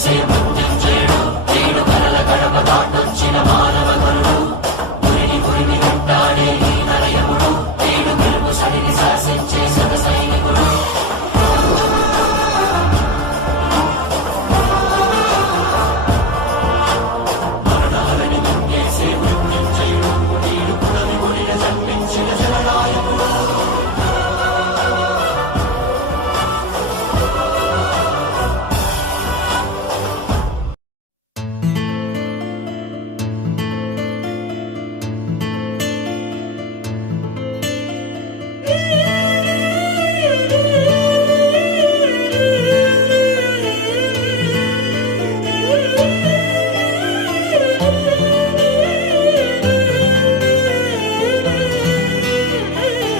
see.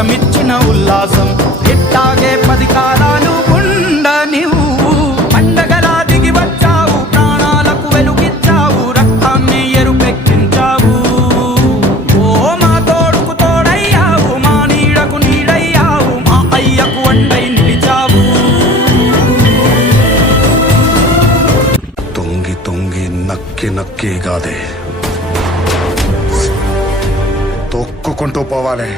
వరమిచ్చిన ఉల్లాసం. ఎట్టాగే పది కాలాలు ఉండ నువ్వు పండగలా దిగి వచ్చావు ప్రాణాలకు వెలుగిచ్చావు రక్తాన్ని ఎరుపెక్కించావు. ఓ మా తోడుకు తోడయ్యావు మా నీడకు నీడయ్యావు మా అయ్యకు వండై నిలిచావు. తొంగి తొంగి నక్కి నక్కి కాదే తొక్కుకుంటూ పోవాలి.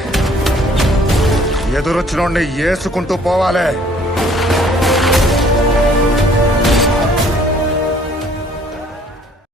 ఎదురొచ్చినోడిని ఏసుకుంటూ పోవాలి.